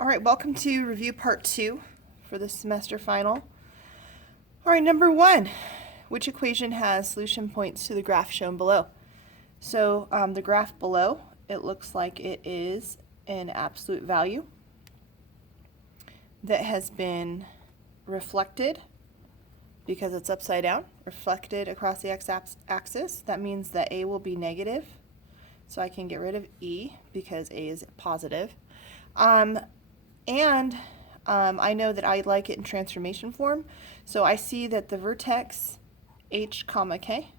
All right, welcome to review part 2 for the semester final. All right, number 1, which equation has solution points to the graph shown below? So the graph below, it looks like it is an absolute value that has been reflected because it's upside down, reflected across the x-axis. That means that a will be negative, so I can get rid of e because a is positive. I know that I like it in transformation form, so I see that the vertex h comma k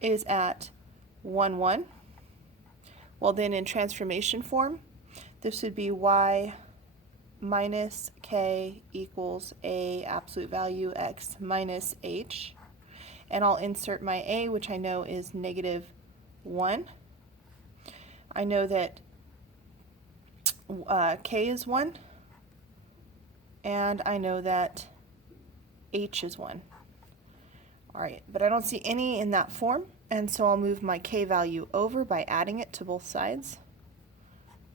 is at 1, 1. Well, then in transformation form, this would be y minus k equals a absolute value x minus h. And I'll insert my a, which I know is negative 1. I know that k is 1, and I know that h is 1. All right, but I don't see any in that form, and so I'll move my k value over by adding it to both sides,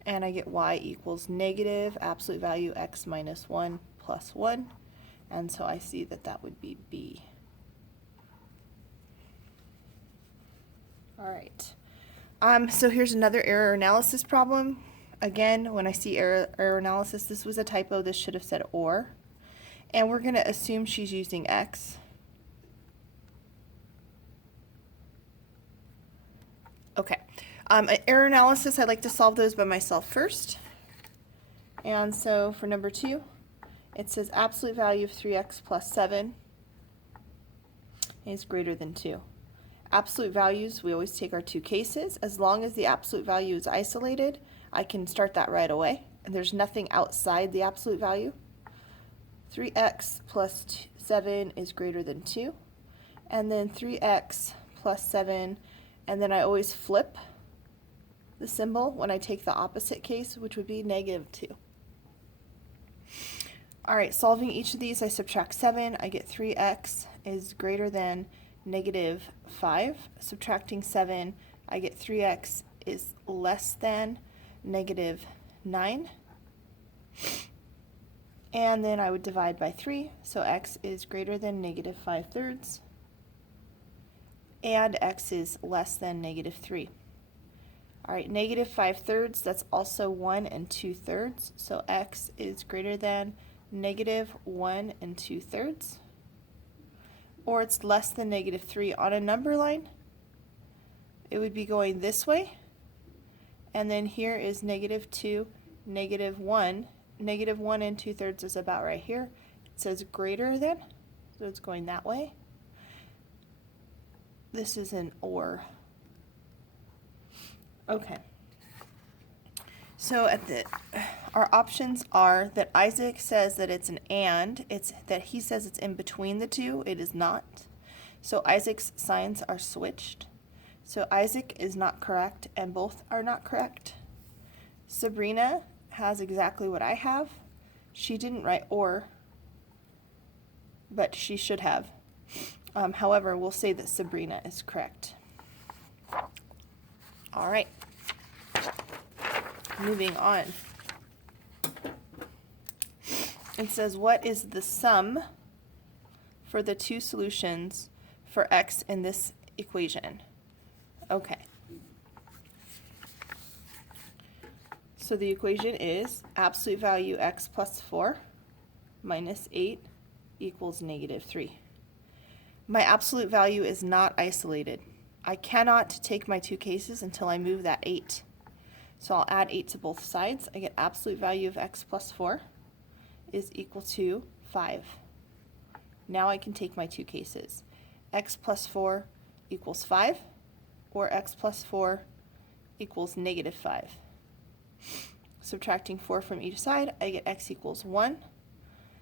and I get y equals negative absolute value x minus 1 plus 1, and so I see that that would be b. All right, so here's another error analysis problem. Again, when I see error analysis, this was a typo. This should have said or. And we're going to assume she's using x. Okay. Error analysis, I like to solve those by myself first. And so for number 2, it says absolute value of 3x plus 7 is greater than 2. Absolute values, we always take our two cases. As long as the absolute value is isolated, I can start that right away, and there's nothing outside the absolute value. 3x plus 7 is greater than 2, and then 3x plus 7, and then I always flip the symbol when I take the opposite case, which would be negative 2. All right, solving each of these, I subtract 7, I get 3x is greater than negative 5. Subtracting 7, I get 3x is less than negative 9. And then I would divide by 3, so x is greater than negative 5/3. And x is less than negative 3. All right, negative 5/3, that's also 1 2/3, so x is greater than negative 1 2/3. Or it's less than negative 3. On a number line, it would be going this way, and then here is negative 2, negative 1. Negative 1 2/3 is about right here. It says greater than, so it's going that way. This is an or. Okay. So our options are that Isaac says that it's an and, it's that he says it's in between the two. It is not. So Isaac's signs are switched. So Isaac is not correct, and both are not correct. Sabrina has exactly what I have. She didn't write or, but she should have. However, we'll say that Sabrina is correct. All right. Moving on. It says, what is the sum for the two solutions for x in this equation? Okay. So the equation is absolute value x plus 4 minus 8 equals negative 3. My absolute value is not isolated. I cannot take my two cases until I move that 8. So I'll add 8 to both sides. I get absolute value of x plus 4 is equal to 5. Now I can take my two cases. X plus 4 equals 5, or x plus 4 equals negative 5. Subtracting 4 from each side, I get x equals 1.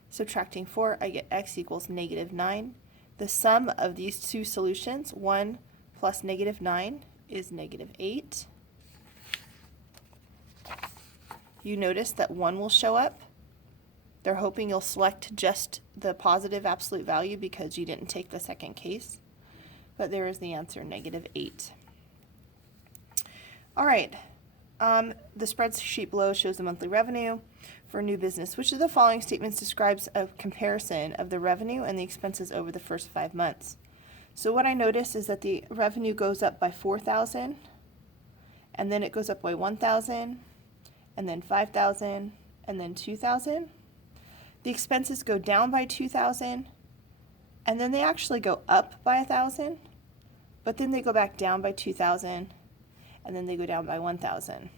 Subtracting 4, I get x equals negative 9. The sum of these two solutions, 1 plus negative 9, is negative 8. You notice that 1 will show up. They're hoping you'll select just the positive absolute value because you didn't take the second case. But there is the answer, negative 8. All right, The spreadsheet below shows the monthly revenue for new business. Which of the following statements describes a comparison of the revenue and the expenses over the first 5 months? So what I notice is that the revenue goes up by 4,000, and then it goes up by 1,000, and then 5,000, and then 2,000. The expenses go down by 2,000, and then they actually go up by 1,000, but then they go back down by 2,000, and then they go down by 1,000.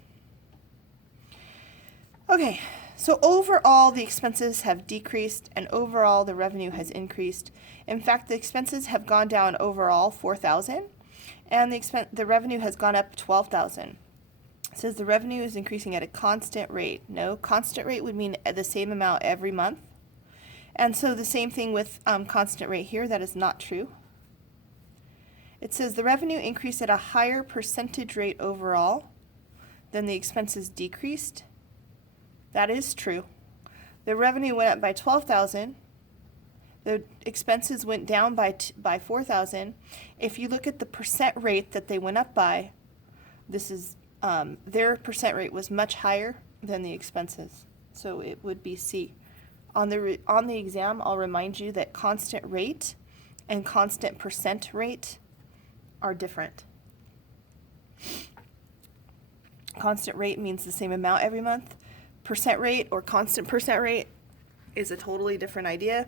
Okay, so overall the expenses have decreased and overall the revenue has increased. In fact, the expenses have gone down overall 4,000 and the revenue has gone up 12,000. It says the revenue is increasing at a constant rate. No, constant rate would mean the same amount every month. And so the same thing with constant rate here, that is not true. It says the revenue increased at a higher percentage rate overall than the expenses decreased. That is true. The revenue went up by 12,000. The expenses went down by 4,000. If you look at the percent rate that they went up by, this is their percent rate was much higher than the expenses, so it would be C. On the exam, I'll remind you that constant rate and constant percent rate are different. Constant rate means the same amount every month. Percent rate or constant percent rate is a totally different idea.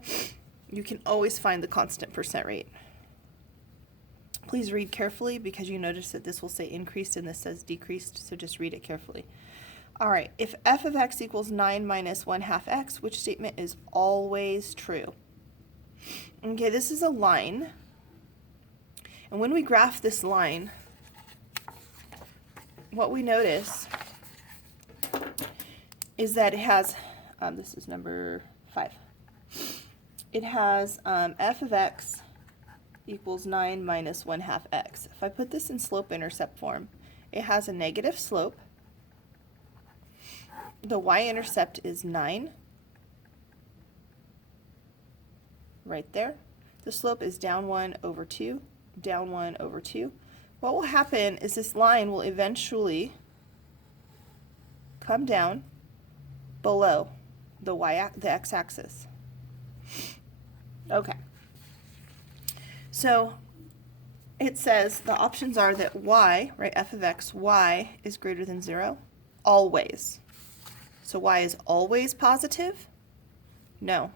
You can always find the constant percent rate. Please read carefully because you notice that this will say increased and this says decreased, so just read it carefully. All right, if f of x equals 9 minus 1/2 x, which statement is always true? Okay, this is a line. And when we graph this line, what we notice is that it has, this is number 5. It has f of x equals 9 minus 1/2 x. If I put this in slope-intercept form, it has a negative slope. The y-intercept is 9, right there. The slope is down 1 over 2, down 1 over 2. What will happen is this line will eventually come down below the x-axis. Okay. So it says the options are that y, right, f of x, y is greater than 0, always. So y is always positive? No.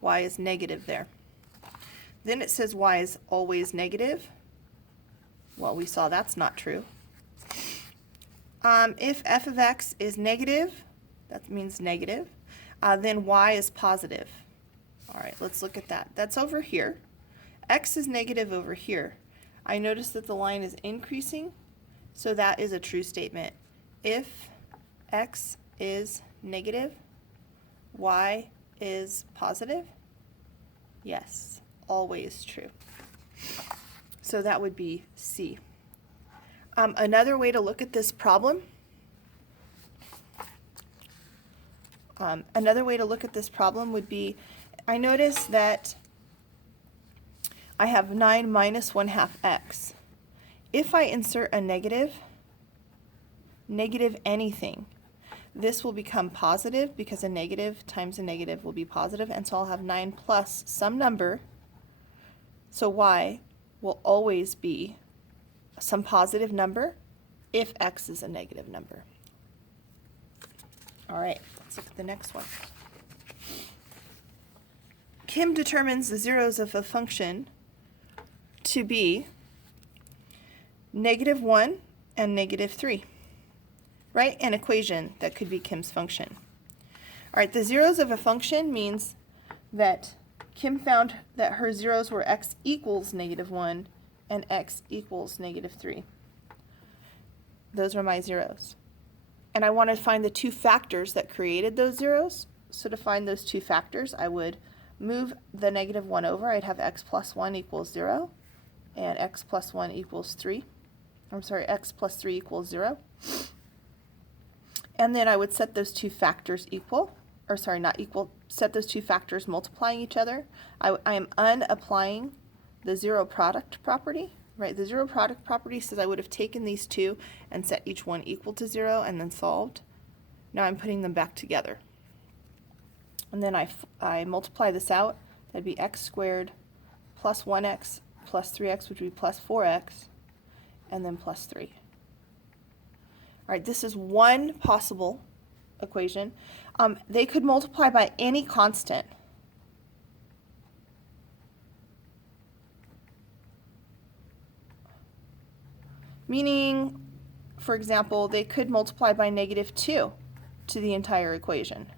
Y is negative there. Then it says y is always negative. Well, we saw that's not true. If f of x is negative, that means negative, then y is positive. All right, let's look at that. That's over here. X is negative over here. I notice that the line is increasing, so that is a true statement. If x is negative, y is positive? Yes, always true. So that would be C. Another way to look at this problem, would be, I notice that I have 9 minus 1/2 x. If I insert a negative anything, this will become positive because a negative times a negative will be positive, and so I'll have 9 plus some number, so y will always be some positive number if x is a negative number. All right, let's look at the next one. Kim determines the zeros of a function to be -1 and -3. Write an equation that could be Kim's function. All right, the zeros of a function means that Kim found that her zeros were x equals -1 and x equals -3. Those are my zeros. And I want to find the two factors that created those zeros. So to find those two factors, I would move the -1 over. I'd have x plus 1 equals 0 and x plus 1 equals 3. I'm sorry, x plus 3 equals 0. And then I would set those two factors equal, or sorry, not equal, set those two factors multiplying each other. I am unapplying the zero product property, right? The zero product property says I would have taken these two and set each one equal to 0 and then solved. Now I'm putting them back together. And then I multiply this out. That'd be x squared plus 1x plus 3x, which would be plus 4x, and then plus 3. All right, this is one possible equation. They could multiply by any constant. Meaning, for example, they could multiply by -2 to the entire equation.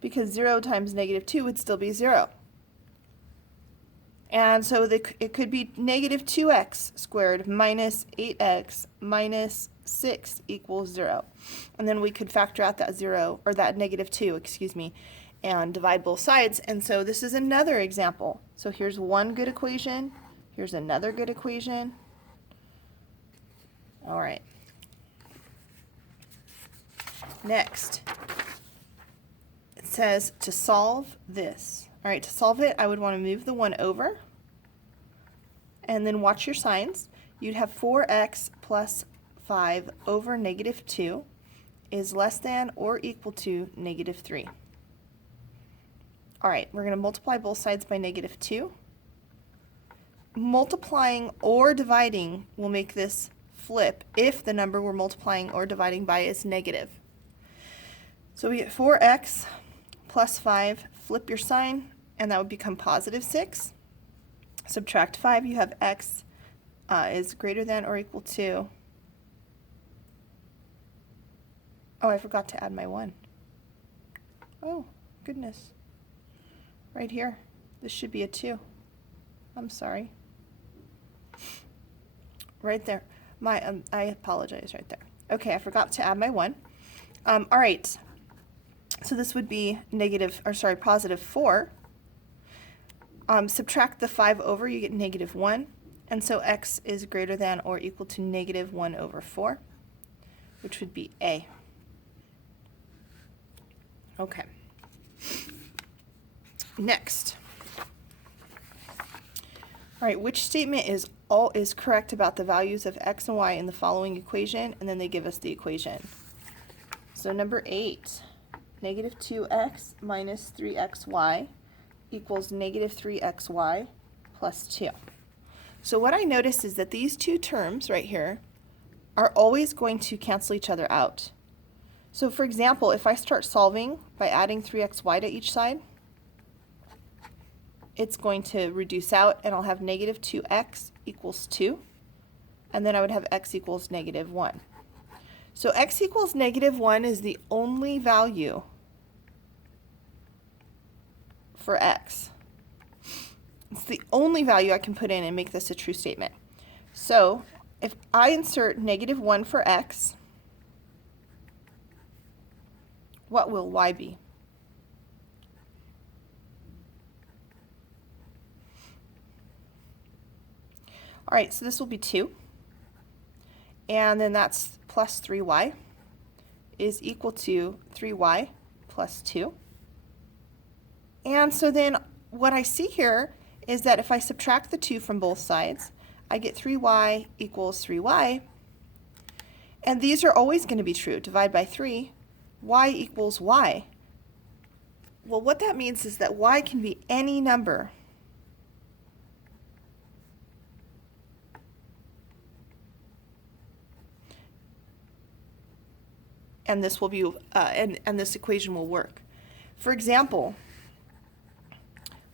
Because 0 times -2 would still be 0. And so it could be -2x squared minus 8x minus 6 equals 0. And then we could factor out that 0, or that -2, excuse me, and divide both sides. And so this is another example. So here's one good equation. Here's another good equation. All right. Next, it says to solve this. All right, to solve it, I would want to move the 1 over. And then watch your signs. You'd have 4x plus 5 over -2 is less than or equal to -3. All right, we're going to multiply both sides by -2. Multiplying or dividing will make this flip if the number we're multiplying or dividing by is negative. So we get 4x plus 5, flip your sign, and that would become positive 6. Subtract 5, you have x is greater than or equal to, oh, I forgot to add my 1. Oh, goodness. Right here. This should be a 2. I'm sorry. Right there. I apologize right there. Okay, I forgot to add my 1. All right. So this would be positive 4. Subtract the 5 over, you get -1. And so x is greater than or equal to -1 over 4, which would be A. Okay. Next. All right, which statement is correct about the values of x and y in the following equation? And then they give us the equation. So number 8, -2x minus 3xy equals -3xy plus 2. So what I notice is that these two terms right here are always going to cancel each other out. So for example, if I start solving by adding 3xy to each side, it's going to reduce out, and I'll have -2x equals 2, and then I would have x equals -1. So x equals -1 is the only value for x. It's the only value I can put in and make this a true statement. So if I insert -1 for x, what will y be? All right, so this will be 2. And then that's plus 3y is equal to 3y plus 2. And so then what I see here is that if I subtract the 2 from both sides, I get 3y equals 3y. And these are always going to be true. Divide by 3, y equals y. Well, what that means is that y can be any number. And this will be and this equation will work. For example,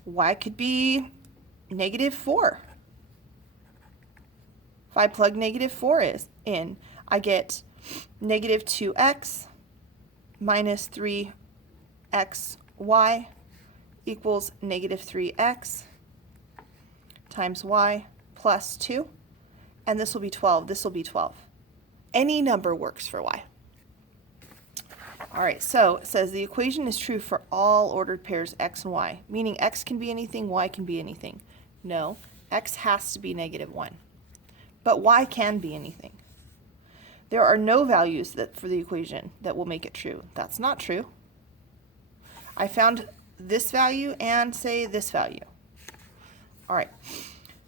y could be -4. If I plug -4 in, I get -2x minus 3xy equals -3x times y plus 2, and this will be 12. This will be 12. Any number works for y. All right, so it says the equation is true for all ordered pairs x and y, meaning x can be anything, y can be anything. No, x has to be -1, but y can be anything. There are no values for the equation that will make it true. That's not true. I found this value and say this value. All right.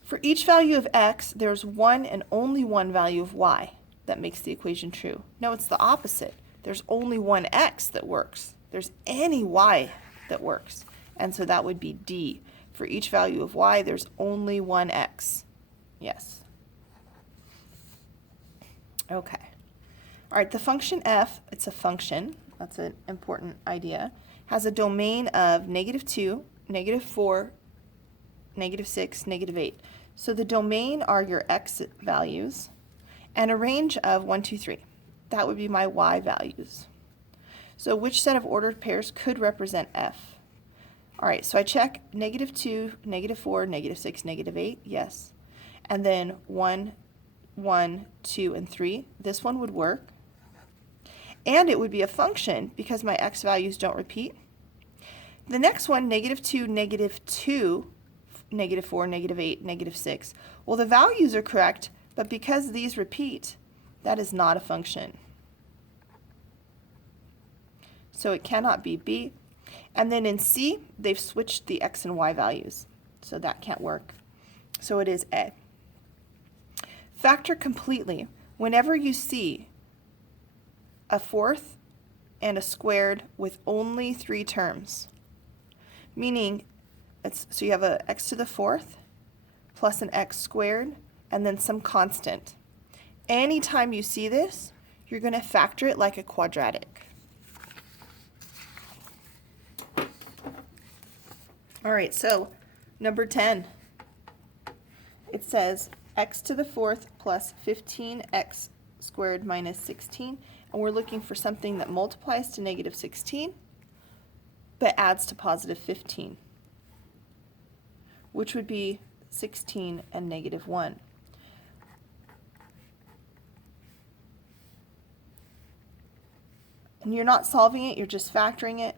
For each value of x, there's one and only one value of y that makes the equation true. No, it's the opposite. There's only one x that works. There's any y that works. And so that would be D. For each value of y, there's only one x. Yes. Okay. All right, the function f, it's a function. That's an important idea. Has a domain of -2, -4, -6, -8. So the domain are your x values and a range of 1, 2, 3. That would be my y values. So which set of ordered pairs could represent f? All right, so I check -2, -4, -6, -8, yes. And then 1, 1, 2, and 3. This one would work. And it would be a function because my x values don't repeat. The next one, -2, -2, -4, -8, -6. Well, the values are correct, but because these repeat, that is not a function. So it cannot be B. And then in C, they've switched the x and y values, so that can't work. So it is A. Factor completely whenever you see a fourth and a squared with only 3 terms, meaning so you have a x to the fourth plus an x squared and then some constant. Anytime you see this, you're going to factor it like a quadratic. All right, so number 10, it says x to the fourth plus 15x squared minus 16, and we're looking for something that multiplies to -16 but adds to +15, which would be 16 and -1. And you're not solving it, you're just factoring it.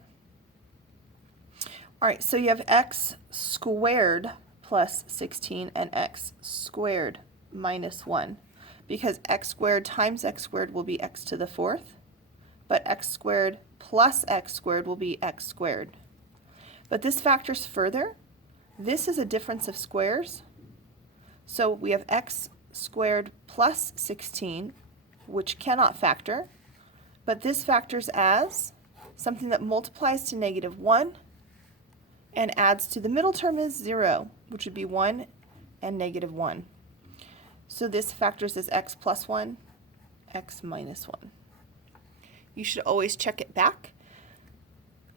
All right, so you have x squared plus 16 and x squared minus 1, because x squared times x squared will be x to the fourth, but x squared plus x squared will be x squared. But this factors further. This is a difference of squares. So we have x squared plus 16, which cannot factor, but this factors as something that multiplies to -1 and adds to the middle term is 0, which would be 1 and -1. So this factors as x plus 1, x minus 1. You should always check it back.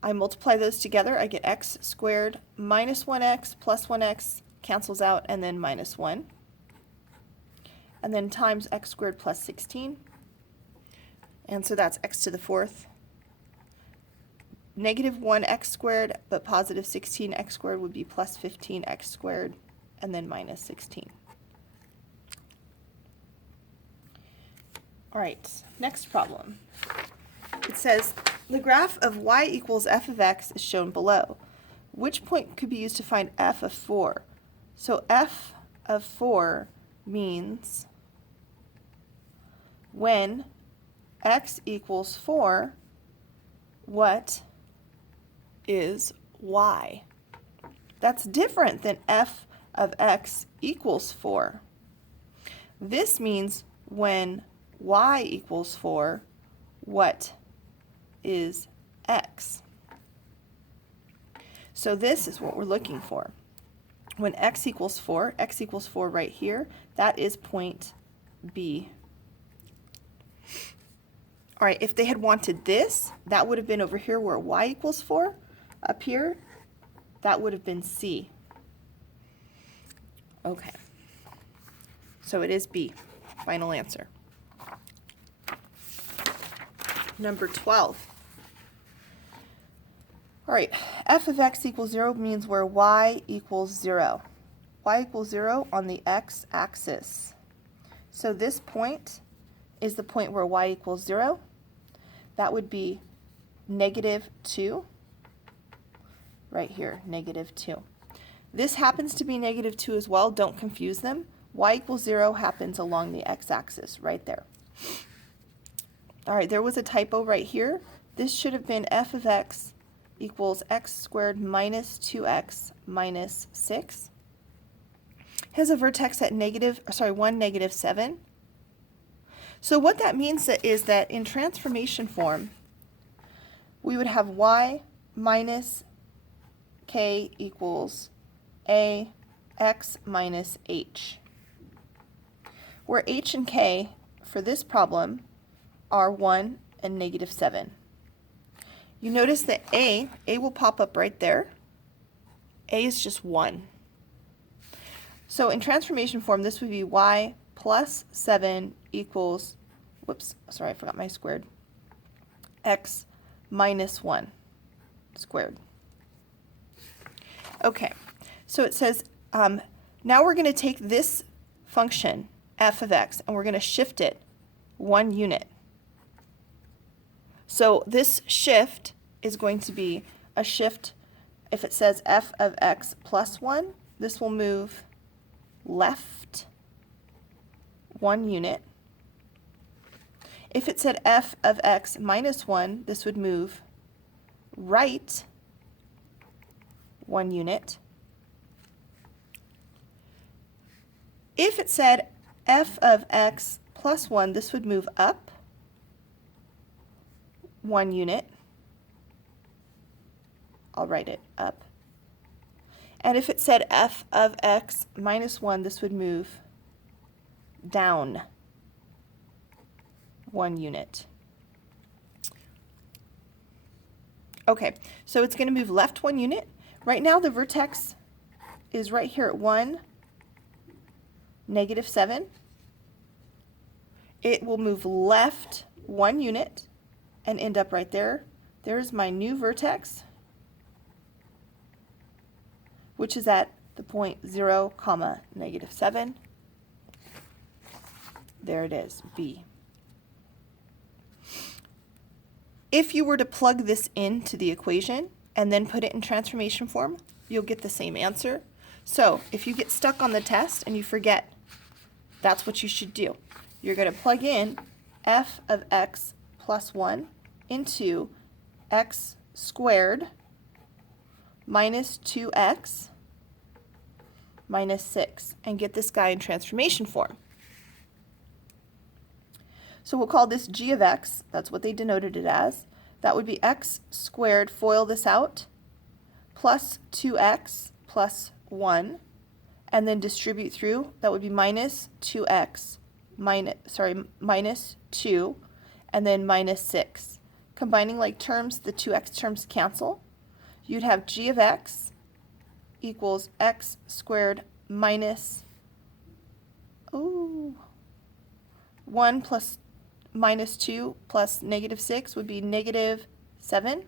I multiply those together, I get x squared minus 1x plus 1x cancels out, and then minus 1. And then times x squared plus 16. And so that's x to the fourth. -1x squared, but +16x squared would be plus 15x squared, and then minus 16. All right, next problem. It says, the graph of y equals f of x is shown below. Which point could be used to find f of 4? So f of 4 means when x equals 4, what is y? That's different than f of x equals 4. This means when y equals 4, what is x? So this is what we're looking for. When x equals 4 right here, that is point B. All right, if they had wanted this, that would have been over here where y equals 4. Up here, that would have been C. Okay. So it is B. Final answer. Number 12. All right, f of x equals 0 means where y equals 0. Y equals 0 on the x-axis. So this point is the point where y equals 0. That would be -2. Right here, -2. This happens to be -2 as well. Don't confuse them. Y equals 0 happens along the x-axis right there. All right, there was a typo right here. This should have been f of x equals x squared minus 2x minus 6 has a vertex at 1, negative 7. So what that means is that in transformation form, we would have y minus k equals a x minus h, where h and k for this problem are 1 and negative 7. You notice that a will pop up right there. A is just 1. So in transformation form, this would be y plus 7 equals, whoops, sorry, I forgot my squared, x minus 1 squared. Okay, so it says, now we're going to take this function, f of x, and we're going to shift it 1 unit. So this shift is going to be a shift, if it says f of x plus 1, this will move left 1 unit. If it said f of x minus 1, this would move right 1 unit. If it said f of x plus 1, this would move up 1 unit. I'll write it up. And if it said f of x minus 1, this would move down 1 unit. Okay, so it's going to move left 1 unit. Right now the vertex is right here at 1, negative 7. It will move left 1 unit and end up right there. There's my new vertex, which is at the point 0, comma, negative 7. There it is, B. If you were to plug this into the equation and then put it in transformation form, you'll get the same answer. So if you get stuck on the test and you forget, that's what you should do. You're going to plug in f of x plus 1 into x squared minus 2x minus 6 and get this guy in transformation form. So we'll call this g of x, that's what they denoted it as. That would be x squared, FOIL this out, plus 2x plus 1, and then distribute through. That would be minus 2x, minus 2, and then minus 6. Combining like terms, the 2x terms cancel. You'd have g of x equals x squared minus 1 plus minus 2 plus negative 6 would be negative 7.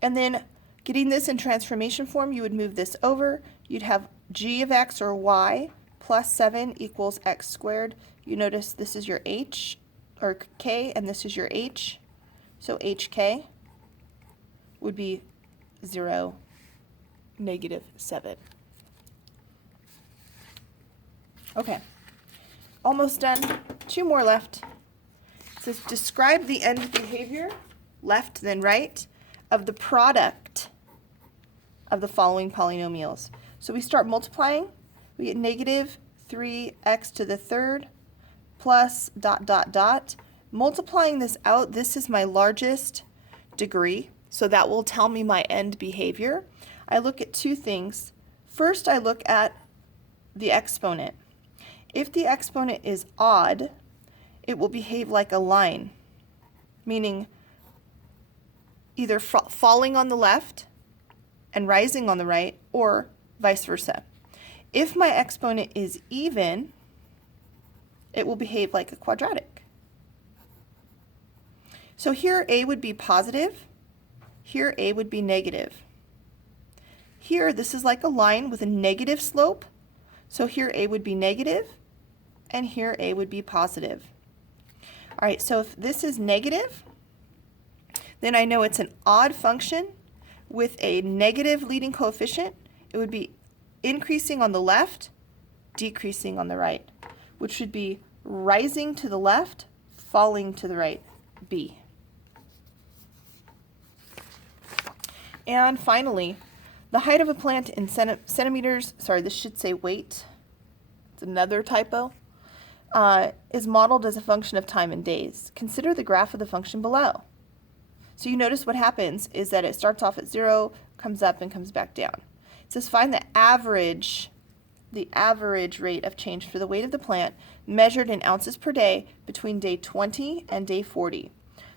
And then getting this in transformation form, you would move this over. You'd have g of x, or y, plus 7 equals x squared. You notice this is your h, or k, and this is your h. So hk would be 0, negative 7. Okay, almost done. 2 more left. It says describe the end behavior, left then right, of the product of the following polynomials. So we start multiplying. We get negative 3x to the third plus ... Multiplying this out, this is my largest degree, so that will tell me my end behavior. I look at 2 things. First, I look at the exponent. If the exponent is odd, it will behave like a line, meaning either falling on the left and rising on the right, or vice versa. If my exponent is even, it will behave like a quadratic. So here a would be positive, here a would be negative. Here this is like a line with a negative slope, so here a would be negative, and here a would be positive. All right, so if this is negative, then I know it's an odd function with a negative leading coefficient. It would be increasing on the left, decreasing on the right, which would be rising to the left, falling to the right, B. And finally, the height of a plant in centimeters, sorry, this should say weight. It's another typo. Is modeled as a function of time and days. Consider the graph of the function below. So you notice what happens is that it starts off at 0, comes up, and comes back down. It says find the average rate of change for the weight of the plant measured in ounces per day between day 20 and day 40.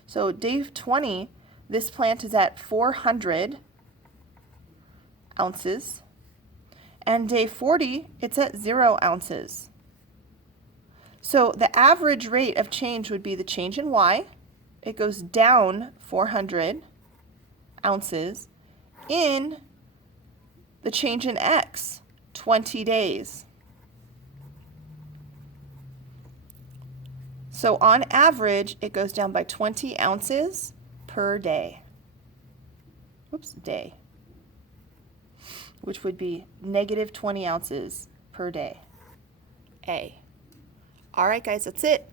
So day 20, this plant is at 400 ounces, and day 40, it's at 0 ounces. So the average rate of change would be the change in Y. It goes down 400 ounces in the change in X, 20 days. So on average, it goes down by 20 ounces per day. Whoops, day. Which would be negative 20 ounces per day. A. All right, guys, that's it.